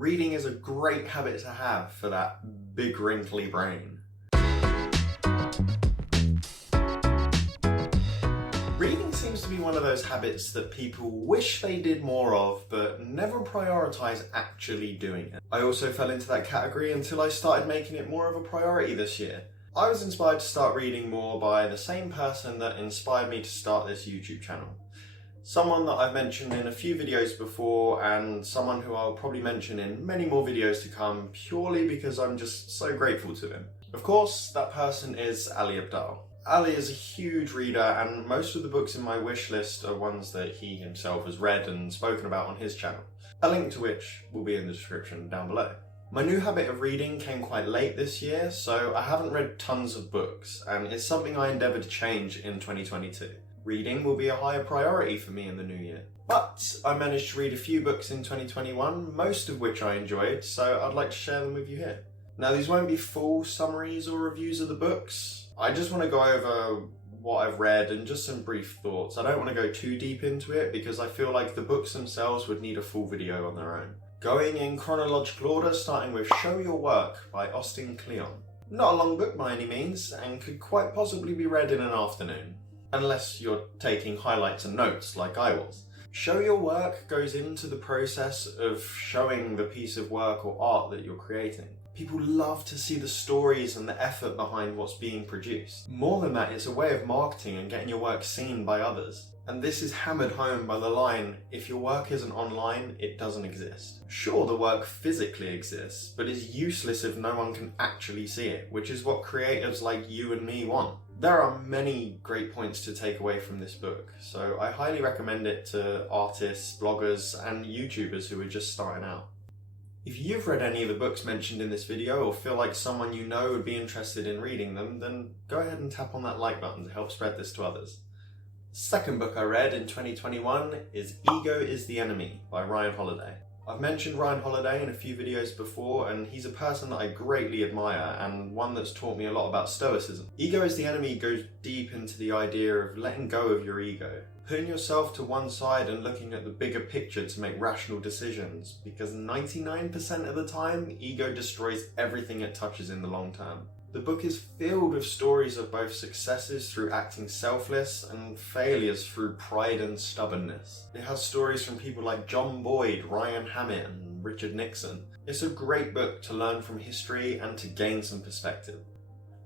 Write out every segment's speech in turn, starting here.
Reading is a great habit to have for that big wrinkly brain. Reading seems to be one of those habits that people wish they did more of, but never prioritise actually doing it. I also fell into that category until I started making it more of a priority this year. I was inspired to start reading more by the same person that inspired me to start this YouTube channel. Someone that I've mentioned in a few videos before, and someone who I'll probably mention in many more videos to come, purely because I'm just so grateful to him. Of course, that person is Ali Abdaal. Ali is a huge reader, and most of the books in my wish list are ones that he himself has read and spoken about on his channel, a link to which will be in the description down below. My new habit of reading came quite late this year, so I haven't read tons of books, and it's something I endeavour to change in 2022. Reading will be a higher priority for me in the new year. But I managed to read a few books in 2021, most of which I enjoyed, so I'd like to share them with you here. Now, these won't be full summaries or reviews of the books. I just want to go over what I've read and just some brief thoughts. I don't want to go too deep into it because I feel like the books themselves would need a full video on their own. Going in chronological order, starting with Show Your Work by Austin Kleon. Not a long book by any means, and could quite possibly be read in an afternoon. Unless you're taking highlights and notes like I was. Show Your Work goes into the process of showing the piece of work or art that you're creating. People love to see the stories and the effort behind what's being produced. More than that, it's a way of marketing and getting your work seen by others. And this is hammered home by the line, if your work isn't online, it doesn't exist. Sure, the work physically exists, but is useless if no one can actually see it, which is what creatives like you and me want. There are many great points to take away from this book, so I highly recommend it to artists, bloggers, and YouTubers who are just starting out. If you've read any of the books mentioned in this video or feel like someone you know would be interested in reading them, then go ahead and tap on that like button to help spread this to others. The second book I read in 2021 is Ego is the Enemy by Ryan Holiday. I've mentioned Ryan Holiday in a few videos before, and he's a person that I greatly admire and one that's taught me a lot about stoicism. Ego is the Enemy goes deep into the idea of letting go of your ego, putting yourself to one side and looking at the bigger picture to make rational decisions, because 99% of the time, ego destroys everything it touches in the long term. The book is filled with stories of both successes through acting selfless and failures through pride and stubbornness. It has stories from people like John Boyd, Ryan Hammett, and Richard Nixon. It's a great book to learn from history and to gain some perspective.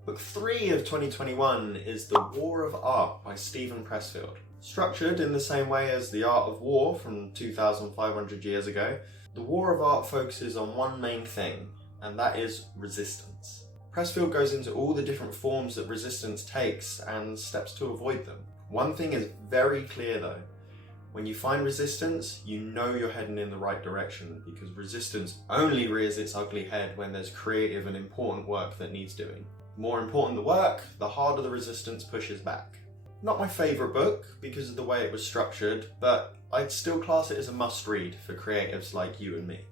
Book 3 of 2021 is The War of Art by Steven Pressfield. Structured in the same way as The Art of War from 2,500 years ago, The War of Art focuses on one main thing, and that is resistance. Pressfield goes into all the different forms that resistance takes and steps to avoid them. One thing is very clear though. When you find resistance, you know you're heading in the right direction, because resistance only rears its ugly head when there's creative and important work that needs doing. The more important the work, the harder the resistance pushes back. Not my favourite book because of the way it was structured, but I'd still class it as a must-read for creatives like you and me.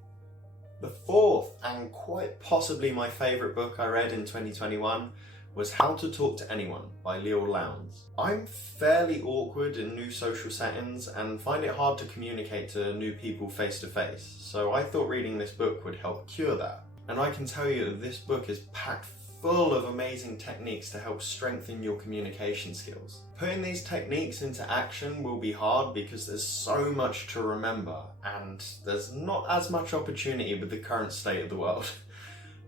The fourth, and quite possibly my favourite book I read in 2021, was How to Talk to Anyone by Leo Lowndes. I'm fairly awkward in new social settings and find it hard to communicate to new people face to face, so I thought reading this book would help cure that. And I can tell you that this book is packed full of amazing techniques to help strengthen your communication skills. Putting these techniques into action will be hard because there's so much to remember and there's not as much opportunity with the current state of the world.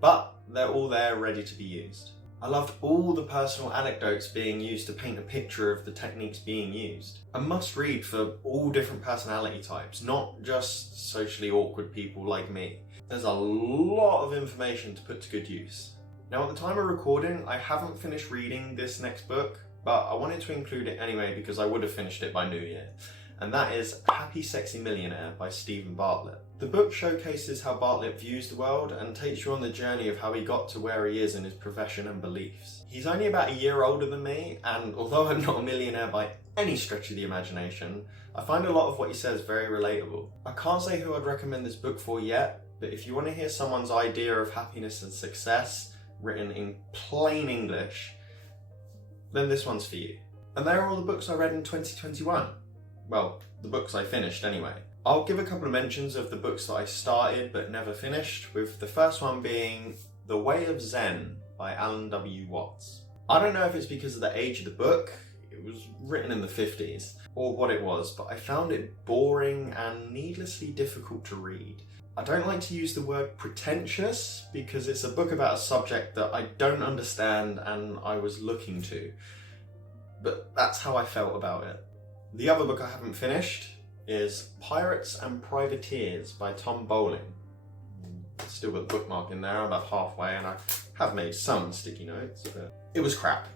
But they're all there ready to be used. I loved all the personal anecdotes being used to paint a picture of the techniques being used. A must read for all different personality types, not just socially awkward people like me. There's a lot of information to put to good use. Now at the time of recording, I haven't finished reading this next book, but I wanted to include it anyway because I would have finished it by New Year, and that is Happy Sexy Millionaire by Stephen Bartlett. The book showcases how Bartlett views the world and takes you on the journey of how he got to where he is in his profession and beliefs. He's only about a year older than me, and although I'm not a millionaire by any stretch of the imagination, I find a lot of what he says very relatable. I can't say who I'd recommend this book for yet, but if you want to hear someone's idea of happiness and success, written in plain English, then this one's for you. And there are all the books I read in 2021. Well, the books I finished anyway. I'll give a couple of mentions of the books that I started but never finished, with the first one being The Way of Zen by Alan W. Watts. I don't know if it's because of the age of the book, it was written in the 50s, or what it was, but I found it boring and needlessly difficult to read. I don't like to use the word pretentious because it's a book about a subject that I don't understand and I was looking to, but that's how I felt about it. The other book I haven't finished is Pirates and Privateers by Tom Bowling. Still got the bookmark in there, I'm about halfway, and I have made some sticky notes, but it was crap.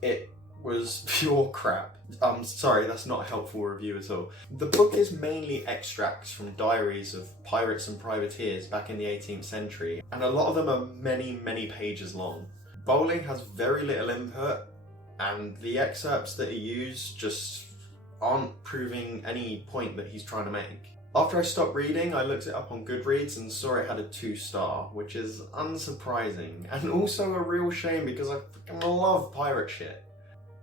It was pure crap. I'm sorry, that's not a helpful review at all. The book is mainly extracts from diaries of pirates and privateers back in the 18th century, and a lot of them are many, many pages long. Bowling has very little input, and the excerpts that he used just aren't proving any point that he's trying to make. After I stopped reading, I looked it up on Goodreads and saw it had a 2-star, which is unsurprising, and also a real shame because I freaking love pirate shit.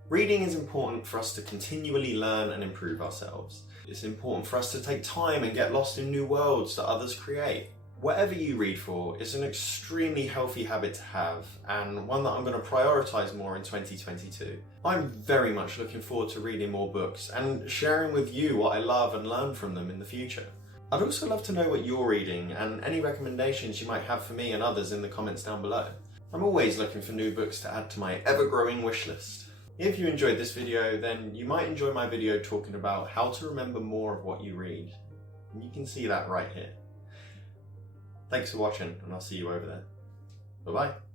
Reading is important for us to continually learn and improve ourselves. It's important for us to take time and get lost in new worlds that others create. Whatever you read for is an extremely healthy habit to have, and one that I'm going to prioritise more in 2022. I'm very much looking forward to reading more books and sharing with you what I love and learn from them in the future. I'd also love to know what you're reading and any recommendations you might have for me and others in the comments down below. I'm always looking for new books to add to my ever-growing wish list. If you enjoyed this video, then you might enjoy my video talking about how to remember more of what you read. And you can see that right here. Thanks for watching, and I'll see you over there. Bye-bye.